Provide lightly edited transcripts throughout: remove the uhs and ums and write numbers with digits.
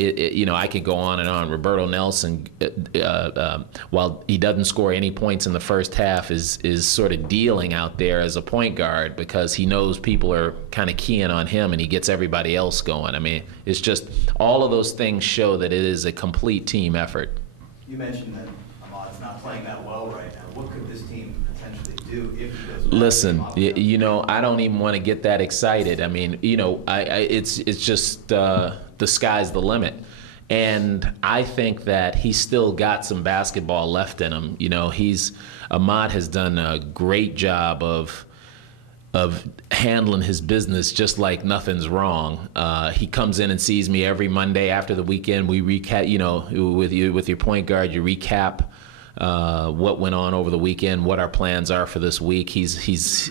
I could go on and on. Roberto Nelson, while he doesn't score any points in the first half, is sort of dealing out there as a point guard because he knows people are kind of keying on him and he gets everybody else going. I mean, it's just all of those things show that it is a complete team effort. You mentioned that Ahmad's not playing that well right now. What could this team potentially do if he goes back? Listen, I don't even want to get that excited. I mean, it's just the sky's the limit. And I think that he's still got some basketball left in him. Ahmad has done a great job of handling his business just like nothing's wrong. He comes in and sees me every Monday after the weekend. We recap, with your point guard, you recap what went on over the weekend, what our plans are for this week. He's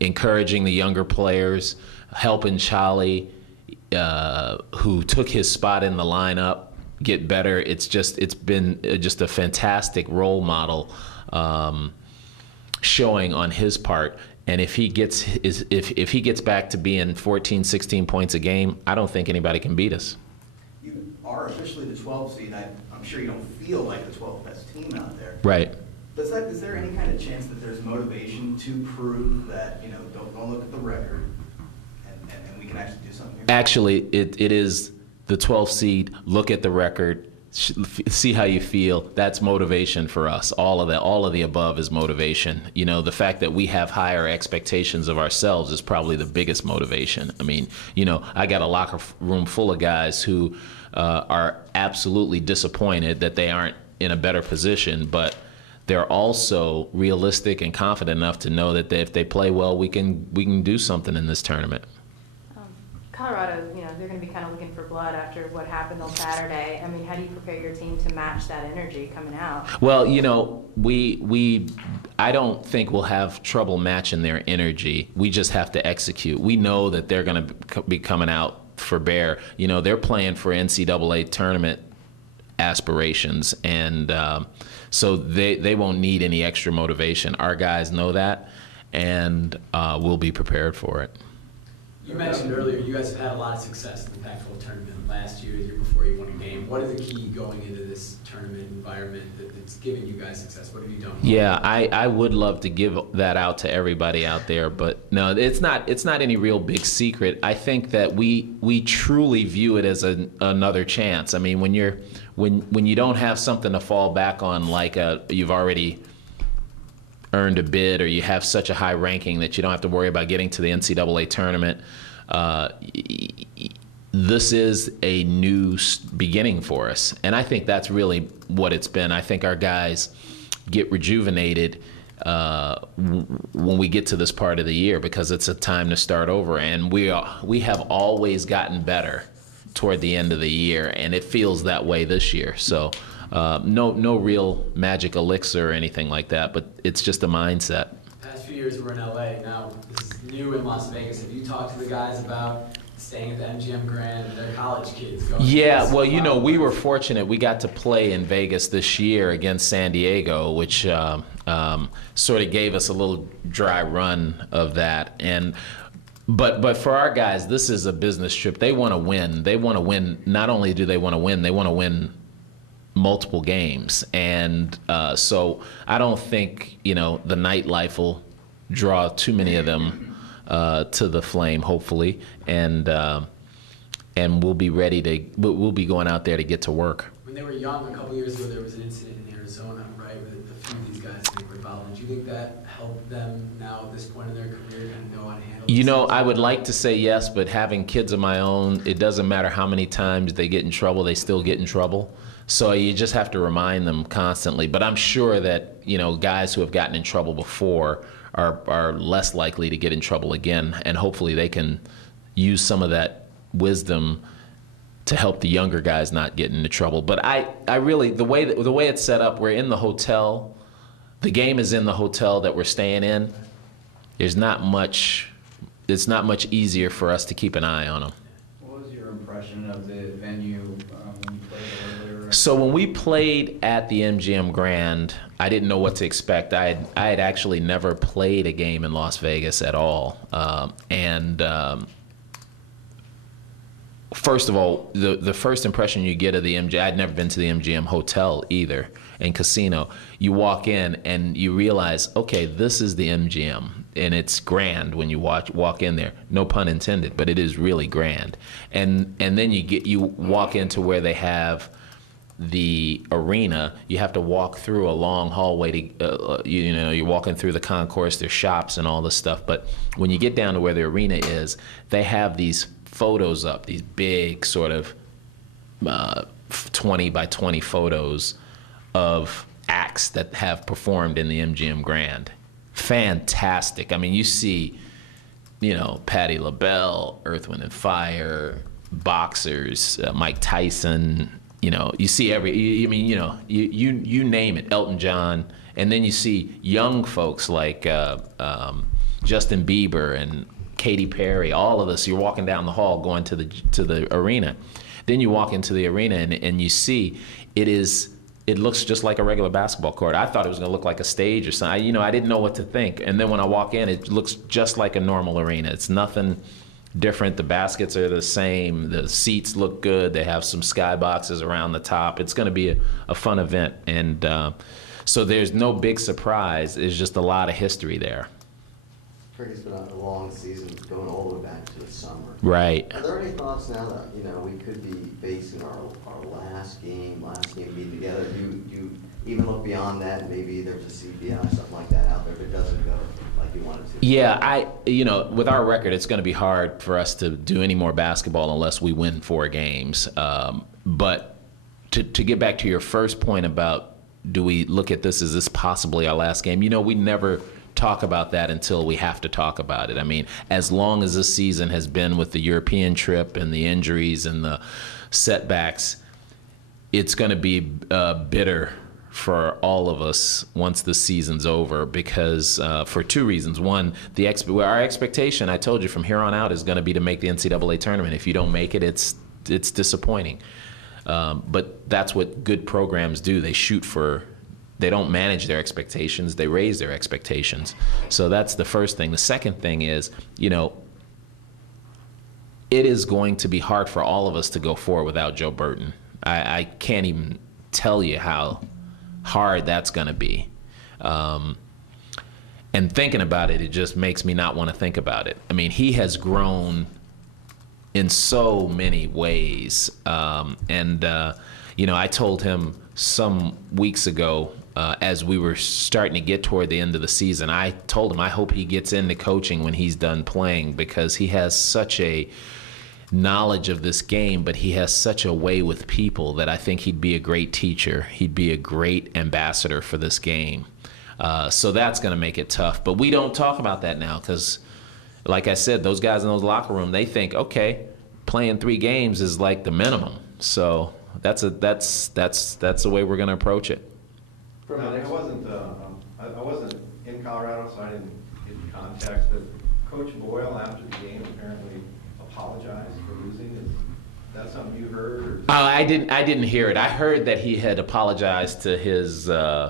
encouraging the younger players, helping Charlie, who took his spot in the lineup, get better. It's been just a fantastic role model showing on his part. And if he gets back to being 14, 16 points a game, I don't think anybody can beat us. You are officially the 12th seed. I'm sure you don't feel like the 12th best team out there. Right. Is there any kind of chance that there's motivation to prove that, don't look at the record and we can actually do something here? Actually, it is the 12th seed, look at the record, see how you feel. That's motivation for us. All of the above is motivation. The fact that we have higher expectations of ourselves is probably the biggest motivation. I mean, I got a locker room full of guys who are absolutely disappointed that they aren't in a better position, but they're also realistic and confident enough to know that if they play well, we can do something in this tournament. Colorado, they're going to be kind of looking for blood after what happened on Saturday. I mean, how do you prepare your team to match that energy coming out? Well, I don't think we'll have trouble matching their energy. We just have to execute. We know that they're going to be coming out for bear. They're playing for NCAA tournament aspirations, and so they won't need any extra motivation. Our guys know that, and we'll be prepared for it. You mentioned earlier you guys have had a lot of success in the Pac-12 tournament last year, the year before you won a game. What is the key going into this tournament environment that's giving you guys success? What have you done? Yeah, I would love to give that out to everybody out there, but no, it's not any real big secret. I think that we truly view it as another chance. I mean, when you don't have something to fall back on, like you've already earned a bid, or you have such a high ranking that you don't have to worry about getting to the NCAA tournament. This is a new beginning for us, and I think that's really what it's been. I think our guys get rejuvenated when we get to this part of the year, because it's a time to start over, and we have always gotten better toward the end of the year, and it feels that way this year. So no real magic elixir or anything like that, but it's just a mindset. Past few years we're in LA. Now this is new in Las Vegas. Have you talked to the guys about staying at the MGM Grand, their college kids going? Yeah, well, we were fortunate. We got to play in Vegas this year against San Diego, which sort of gave us a little dry run of that. But for our guys, this is a business trip. They want to win. They want to win. Not only do they want to win multiple games. And so I don't think, the nightlife will draw too many of them to the flame, hopefully. And we'll be we'll be going out there to get to work. When they were young, a couple years ago, there was an incident in Arizona, right, with a few of these guys were involved. Do you think that helped them now at this point in their career to know how to handle I would like to say yes, but having kids of my own, it doesn't matter how many times they get in trouble, they still get in trouble. So you just have to remind them constantly. But I'm sure that, guys who have gotten in trouble before are less likely to get in trouble again, and hopefully they can use some of that wisdom to help the younger guys not get into trouble. But I really, the way it's set up, we're in the hotel. The game is in the hotel that we're staying in. It's not much easier for us to keep an eye on them. What was your impression of the venue when you played earlier? So when we played at the MGM Grand, I didn't know what to expect. I had actually never played a game in Las Vegas at all, and first of all, the first impression you get of the MGM, I'd never been to the MGM Hotel either, and casino. You walk in and you realize, okay, this is the MGM, and it's grand when you walk in there. No pun intended, but it is really grand. And then you walk into where they have the arena. You have to walk through a long hallway to, you're walking through the concourse, there's shops and all this stuff. But when you get down to where the arena is, they have these photos up, these big sort of 20 by 20 photos of acts that have performed in the MGM Grand. Fantastic. I mean, you see, Patti LaBelle, Earth, Wind and Fire, boxers, Mike Tyson. You see you name it, Elton John, and then you see young folks like Justin Bieber and Katy Perry. All of this. You're walking down the hall going to the arena. Then you walk into the arena and you see it looks just like a regular basketball court. I thought it was going to look like a stage or something. I didn't know what to think. And then when I walk in, it looks just like a normal arena. It's nothing different. The baskets are the same. The seats look good. They have some skyboxes around the top. It's going to be a fun event. And so there's no big surprise. There's just a lot of history there. It's been a long season going all the way back to the summer. Right. Are there any thoughts now that, we could be facing our last game being together? Do you even look beyond that? Maybe there's a CBI, something like that out there if it doesn't go like you want it to? Yeah, with our record, it's going to be hard for us to do any more basketball unless we win 4 games. But to get back to your first point about, do we look at this as this possibly our last game? We never talk about that until we have to talk about it. I mean, as long as this season has been with the European trip and the injuries and the setbacks, it's going to be bitter for all of us once the season's over, because for 2 reasons. One, our expectation, I told you, from here on out is going to be to make the NCAA tournament. If you don't make it, it's disappointing. But that's what good programs do. They don't manage their expectations, they raise their expectations. So that's the first thing. The second thing is, it is going to be hard for all of us to go forward without Joe Burton. I can't even tell you how hard that's going to be. And thinking about it, it just makes me not want to think about it. I mean, he has grown in so many ways. I told him some weeks ago, as we were starting to get toward the end of the season, I told him I hope he gets into coaching when he's done playing, because he has such a knowledge of this game, but he has such a way with people that I think he'd be a great teacher. He'd be a great ambassador for this game. So that's going to make it tough. But we don't talk about that now because, like I said, those guys in those locker room, they think, okay, playing 3 games is like the minimum. So that's the way we're going to approach it. I wasn't in Colorado, so I didn't get the context. But Coach Boyle, after the game, apparently apologized for losing. Is that something you heard? Or? I didn't hear it. I heard that he had apologized to his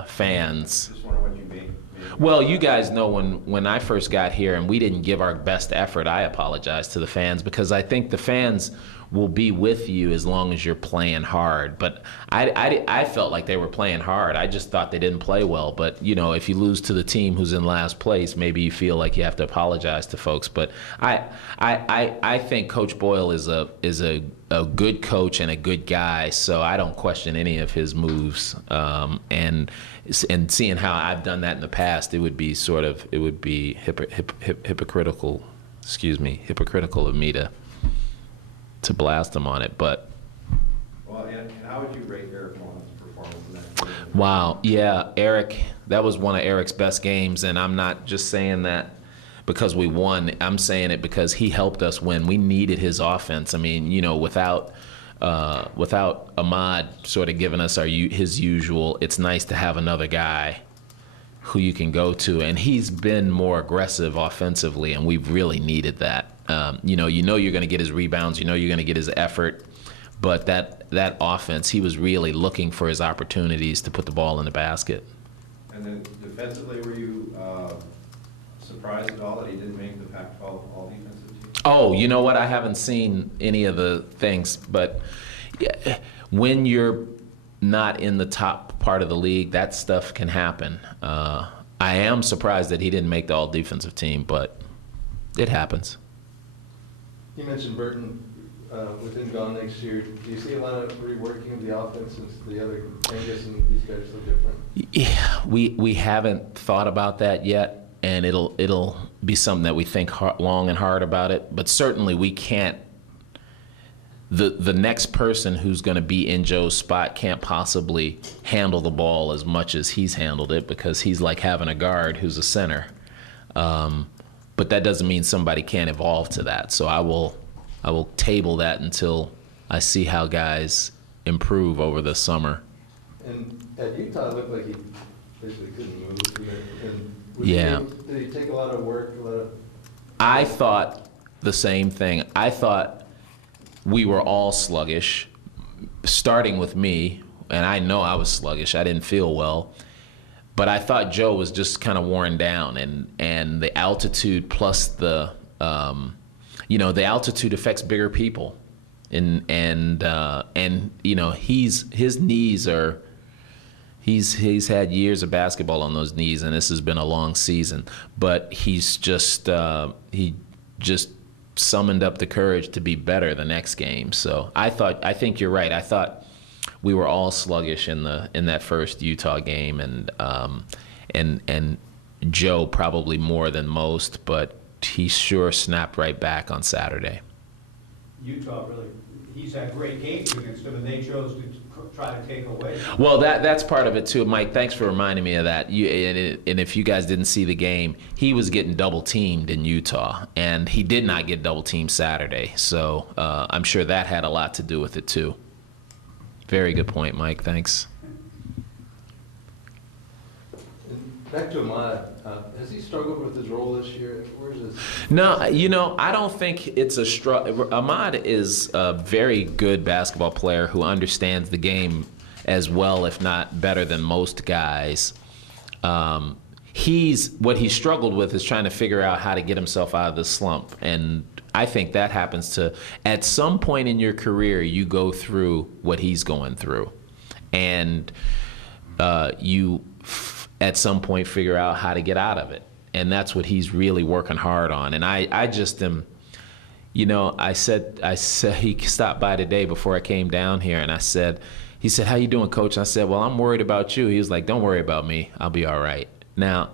fans. Just wondering what you made. Well, you guys know when I first got here and we didn't give our best effort, I apologized to the fans, because I think the fans will be with you as long as you're playing hard. But I felt like they were playing hard. I just thought they didn't play well. But, if you lose to the team who's in last place, maybe you feel like you have to apologize to folks. But I think Coach Boyle is a good coach and a good guy, so I don't question any of his moves. And seeing how I've done that in the past, it would be hypocritical of me to blast him on it. But and how would you rate Eric Mullen's performance in that game? Wow, yeah, Eric, that was one of Eric's best games, and I'm not just saying that because we won. I'm saying it because he helped us win. We needed his offense. I mean, without Ahmad sort of giving us his usual, it's nice to have another guy who you can go to, and he's been more aggressive offensively, and we've really needed that. You're going to get his rebounds, you're going to get his effort, but that offense, he was really looking for his opportunities to put the ball in the basket. And then defensively, were you surprised at all that he didn't make the Pac-12 all-defensive team? Oh, you know what? I haven't seen any of the things, but yeah, when you're not in the top part of the league, that stuff can happen. I am surprised that he didn't make the all-defensive team, but it happens. You mentioned Burton with him gone next year. Do you see a lot of reworking of the offense since the other Angus and these guys are so different? Yeah, we haven't thought about that yet. And it'll be something that we think long and hard about it. But certainly we can't. The next person who's going to be in Joe's spot can't possibly handle the ball as much as he's handled it, because he's like having a guard who's a center. But that doesn't mean somebody can't evolve to that. So I will table that until I see how guys improve over the summer. And at Utah, it looked like he basically couldn't move. Yeah. Did he take a lot of work? I thought the same thing. I thought we were all sluggish, starting with me, and I know I was sluggish. I didn't feel well. But I thought Joe was just kind of worn down, and the altitude plus the altitude affects bigger people. And his knees are, He's had years of basketball on those knees, and this has been a long season. But he's just he just summoned up the courage to be better the next game. So I think you're right. I thought we were all sluggish in that first Utah game, and Joe probably more than most, but he sure snapped right back on Saturday. Utah really, he's had great games against them, and they chose to try to take away. Well, that's part of it too, Mike. Thanks for reminding me of that. And if you guys didn't see the game, he was getting double teamed in Utah, and he did not get double teamed Saturday. So I'm sure that had a lot to do with it too. Very good point, Mike. Thanks. Back to Ahmad. Has he struggled with his role this year? Where's his? No, I don't think it's a struggle. Ahmad is a very good basketball player who understands the game as well, if not better than most guys. What he struggled with is trying to figure out how to get himself out of the slump. And I think that happens to, at some point in your career, you go through what he's going through. And you at some point figure out how to get out of it. And that's what he's really working hard on. And I just am, I said he stopped by today before I came down here, and he said, "How you doing, Coach?" And I said, "Well, I'm worried about you." He was like, "Don't worry about me. I'll be all right." Now,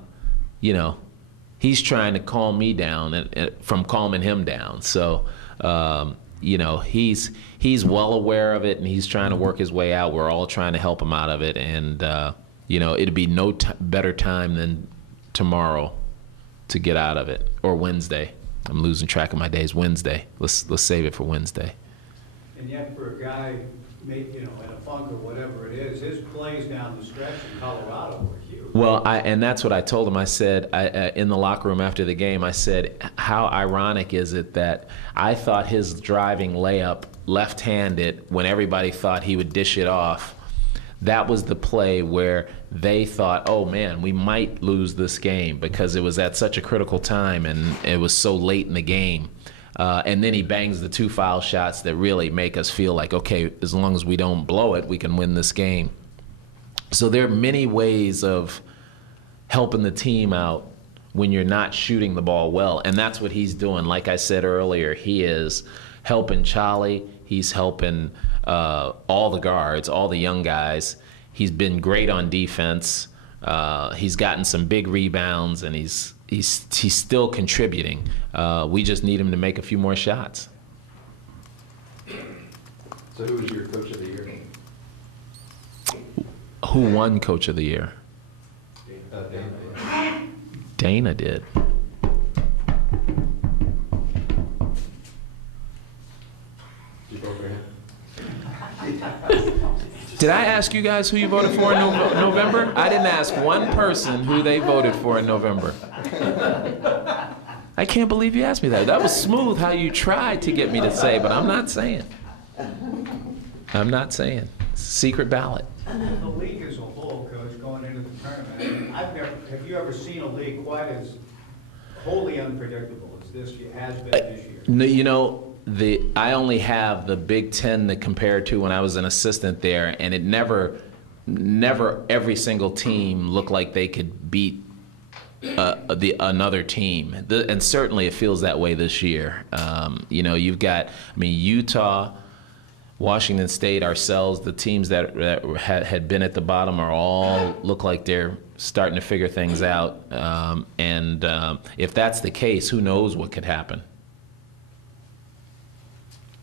he's trying to calm me down from calming him down. So, he's well aware of it, and he's trying to work his way out. We're all trying to help him out of it. And, it'd be no better time than tomorrow to get out of it, or Wednesday. I'm losing track of my days. Wednesday. Let's save it for Wednesday. And yet, for a guy, in a funk or whatever it is, his plays down the stretch in Colorado were huge. Well, and that's what I told him. I said in the locker room after the game, I said, how ironic is it that I thought his driving layup left-handed when everybody thought he would dish it off, that was the play where they thought, oh man, we might lose this game because it was at such a critical time and it was so late in the game. And then he bangs the 2 foul shots that really make us feel like, okay, as long as we don't blow it, we can win this game. So there are many ways of helping the team out when you're not shooting the ball well. And that's what he's doing. Like I said earlier, he is helping Charlie. He's helping all the guards, all the young guys. He's been great on defense. He's gotten some big rebounds, and he's still contributing. We just need him to make a few more shots. So who was your Coach of the Year? Who won Coach of the Year? Dana. Dana did. Did you vote for him? Did I ask you guys who you voted for in November? I didn't ask one person who they voted for in November. I can't believe you asked me that. That was smooth how you tried to get me to say, but I'm not saying. I'm not saying. Secret ballot. The league as a whole, Coach, going into the tournament, have you ever seen a league quite as wholly unpredictable as this year, has been this year? No, you know, I only have the Big Ten to compare to when I was an assistant there, and it never every single team looked like they could beat another team, and certainly it feels that way this year. You know, you've got, I mean, Utah, Washington State, ourselves, the teams that had been at the bottom are all look like they're starting to figure things out. And if that's the case, who knows what could happen?